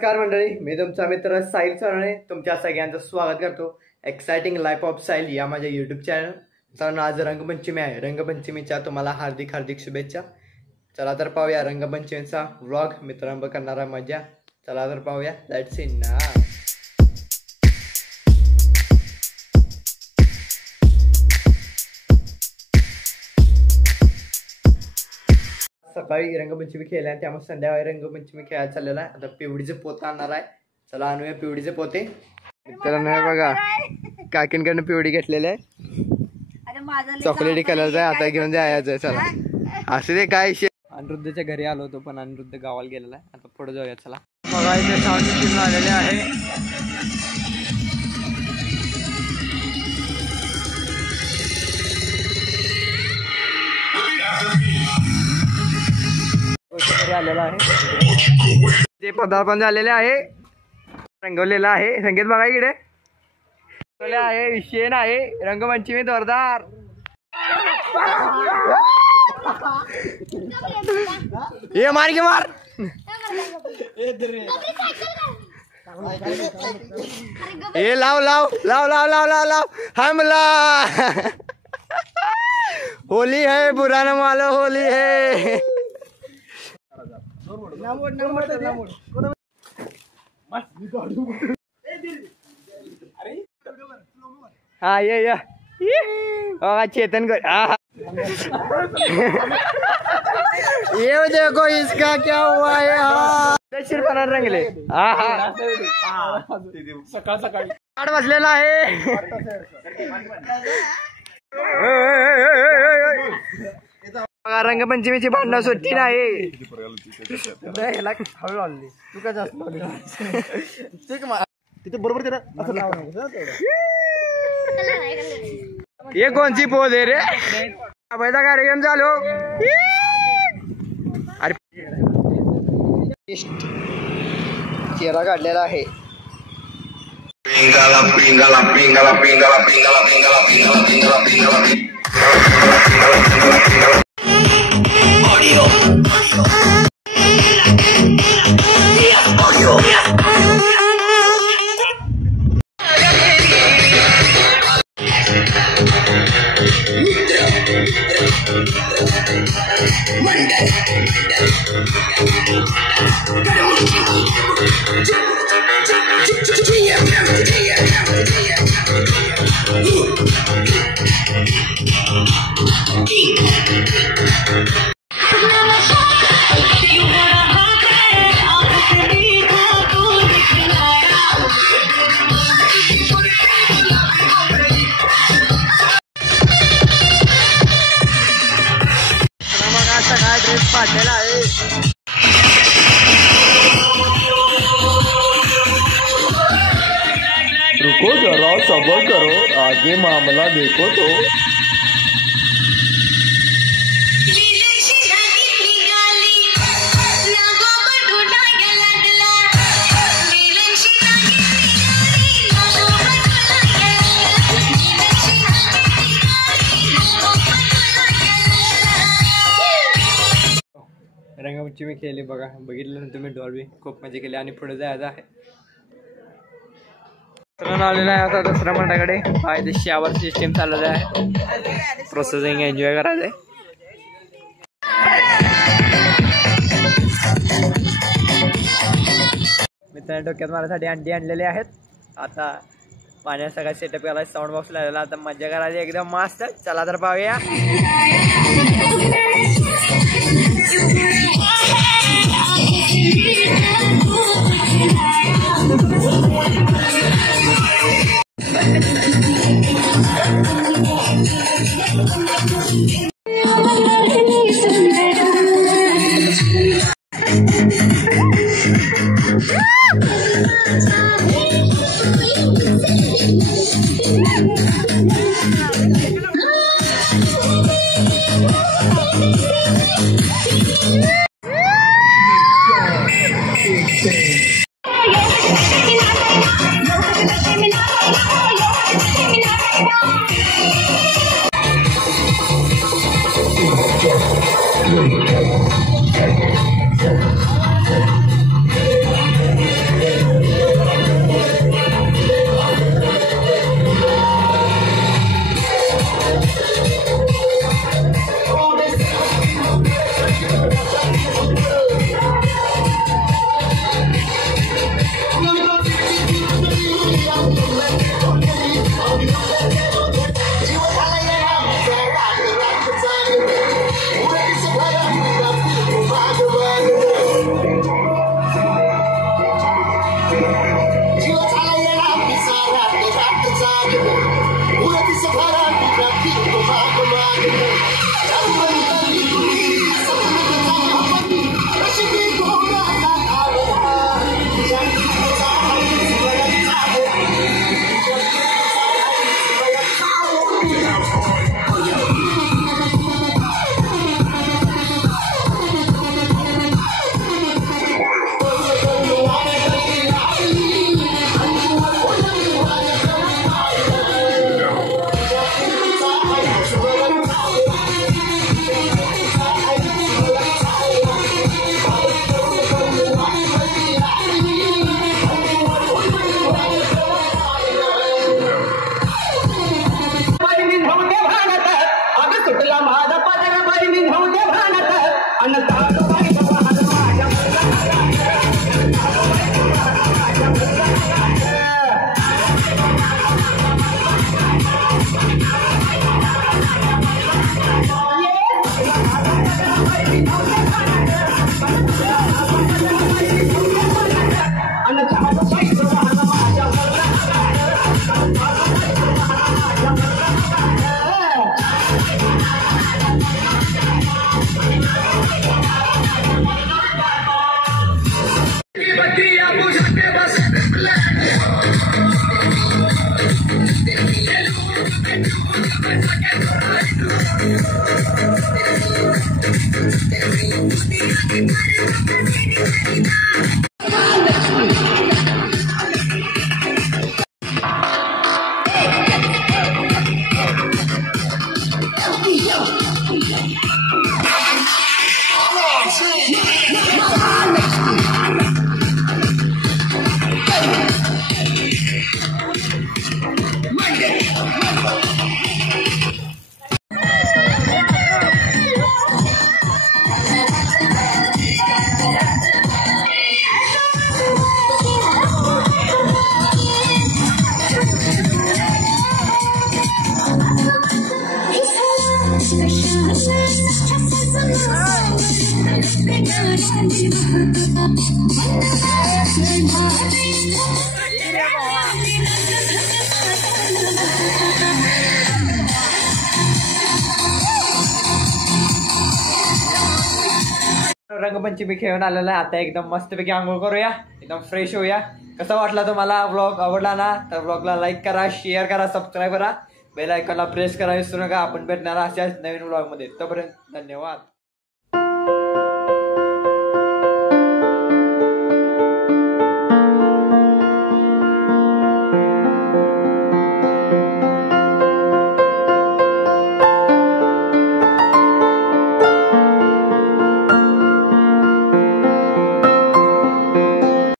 नमस्कार मंडळी, मी तुमचा मित्र साहिल चरणे तुमच्या सगळ्यांचं स्वागत करतो एक्साइटिंग लाईफ ऑफ साहिल या माझ्या यूट्यूब चॅनल. तर आज रंगपंचमी आहे. रंगपंचमीच्या तुम्हाला हार्दिक हार्दिक शुभेच्छा. चला तर पाहूया रंगपंचमीचा व्लॉग. मित्रांबरोबर करणारा मजा. चला तर पाहूया. लेट्स सी ना. सकाळी रंगपंचमी खेळल्या त्यामुळे संध्याकाळी रंगपंचमी खेळायला चाललेला आहे. आता पिवडीचे पोते आणणार आहे. चला आणूया पिवडीचे पोते. मित्रांनो बघा काकींकडनं पिवडी घेतलेले आहे. चॉकलेटी कलरचा आहे. आता घेऊन जायचं. चला असं ते काय. अनिरुद्धच्या घरी आलो होतो पण अनिरुद्ध गावाला गेलेला आहे. आता पुढे जाऊया. चला बघा इथे साऊंड सिस्टीम आलेले आहे. आलेला आहे ते पदार्पण झालेले आहे. रंगवलेला आहे. संगीत बघा इकडे आहे. विषय नाही. रंगपंचमी जोरदार. ये मार के मार. ये लाव लाव लाव लाव लाव लाव लाव हमला. होली है बुरा न मानो होली है. हाँ ये चेतन को ये देखो इसका क्या हुआ है. हाँ सिर्फ रंगले. हाँ हाँ सकाळ सकाळी आठ बसलेला आहे. रंगपंचमीची भांडणं सुट्टी नाही. हळू आणली तू काय जास्त तिथे बरोबर ये कोणची पोज आहे रे. आबाईचा कार्यक्रम चालू. अरे चेहरा काढलेला आहे. पिंगाला पिंगाला पिंगाला पिंगाला पिंगाला पिंगाला पिंगाला पिंगाला पिंगाला ड्रेस पाडलेला आहे. रुको जरा सबर करो आगे मामला देखो तो. रंगपंचमी खेळली बघा. बघितलं ना तुम्ही. डॉल्बी खूप मजा केली आणि पुढे जायचं आहे. सण आलेला आहे आता दसरा मंडळाकडे. हा इथे शावर सिस्टीम चाललेलं आहे. प्रोसेसिंग एन्जॉय करायचं आहे. मित्रांनो डोक्यात मारायसाठी अंडी आणलेले आहेत. आता पाण्यात सगळा सेटअप केला. साऊंड बॉक्स लावलेला. आता मजा करायची एकदम मस्त. चला तर पाहूया. रंगपंचमी खेळून आलेला आहे. आता एकदम मस्तपैकी आंघोळ करूया, एकदम फ्रेश होऊया. कसा वाटला तुम्हाला व्लॉग? आवडला ना तर व्लॉगला लाईक करा, शेअर करा, सबस्क्राईब करा, बेल आयकॉनला प्रेस करा विसरू नका. आपण भेटणार अशाच नवीन व्लॉगमध्ये. तोपर्यंत धन्यवाद.